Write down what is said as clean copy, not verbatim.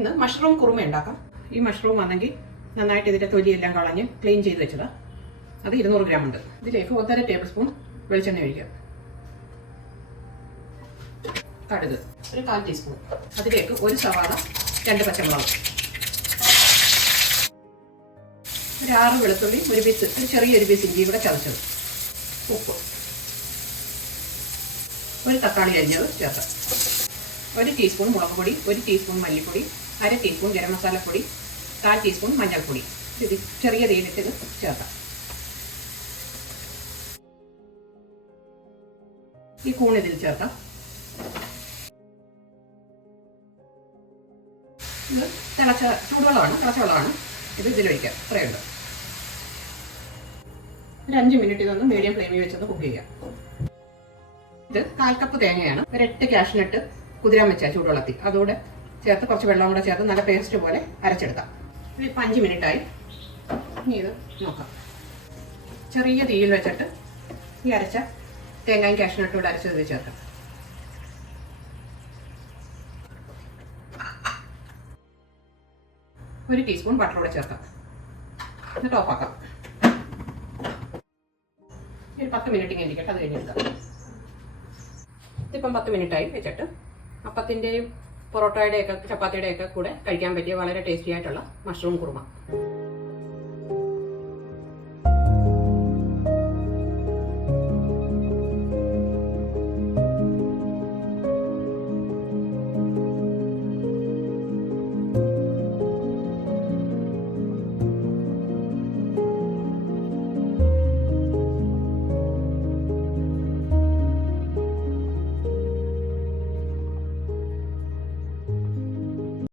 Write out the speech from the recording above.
ഇന്ന് മഷ്റൂം കുറുമ ഉണ്ടാക്കാം. ഈ മഷ്റൂം ആണെങ്കിൽ നന്നായിട്ട് ഇതിന്റെ തൊലിയെല്ലാം കളഞ്ഞ് ക്ലീൻ ചെയ്ത് വെച്ചതാ. അത് 200 ഗ്രാം ഉണ്ട്. ഇതിലേക്ക് 1.5 ടേബിൾ സ്പൂൺ വെളിച്ചെണ്ണ ഒഴിക്കാം. കടുക് ഒരു 1/4 ടീസ്പൂൺ. അതിലേക്ക് ഒരു സവാള, 2 പച്ചമുളക്, ഒരു 6 വെളുത്തുള്ളി, ഒരു ചെറിയൊരു പീസ് ഇഞ്ചി കൂടെ ചതച്ചത്, ഉപ്പ്, ഒരു തക്കാളി അരിഞ്ഞത് ചേർക്കാം. 1 ടീസ്പൂൺ മുളക് പൊടി, 1 ടീസ്പൂൺ മല്ലിപ്പൊടി, 1/2 ടീസ്പൂൺ ഗരം മസാലപ്പൊടി, 1/4 ടീസ്പൂൺ മഞ്ഞൾപ്പൊടി. ഇത് ചെറിയ തീയിലിട്ട് ചേർക്കാം. ഈ കൂൺ ഇതിൽ ചേർക്കാം. ഇത് തിളച്ച വെള്ളമാണ്. ഇത് ഇതിലൊഴിക്കാം. ഇത്രയുണ്ട്. ഒരു 5 മിനിറ്റ് ഇതൊന്ന് മീഡിയം ഫ്ലെയിമിൽ വെച്ചൊന്ന് കുക്ക് ചെയ്യാം. ഇത് 1/4 കപ്പ് തേങ്ങയാണ്. ഒരു 8 കാഷ്നട്ട് കുതിരാൻ വെച്ചാൽ ചൂടുവെള്ളത്തിൽ അതോടെ ചേർത്ത് കുറച്ച് വെള്ളം കൂടെ ചേർത്ത് നല്ല പേസ്റ്റ് പോലെ അരച്ചെടുക്കാം. ഇതിപ്പോൾ 5 മിനിറ്റായി. ഇനി ഇത് നോക്കാം. ചെറിയ തീയിൽ വെച്ചിട്ട് ഈ അരച്ച തേങ്ങയും കാഷ്നട്ടും കൂടെ അരച്ചത് ചേർക്കാം. ഒരു ടീസ്പൂൺ ബട്ടർ കൂടെ ചേർക്കാം. എന്നിട്ട് ഓഫാക്കാം. ഒരു 10 മിനിറ്റ് ഇങ്ങനെ ഇരിക്കട്ടെ. അത് കഴിഞ്ഞെടുക്കാം. ഇതിപ്പം 10 മിനിറ്റായി വെച്ചിട്ട് അപ്പത്തിൻ്റെയും പൊറോട്ടയുടെയൊക്കെ ചപ്പാത്തിയുടെയൊക്കെ കൂടെ കഴിക്കാൻ പറ്റിയ വളരെ ടേസ്റ്റി ആയിട്ടുള്ള മഷ്റൂം കുറുമ.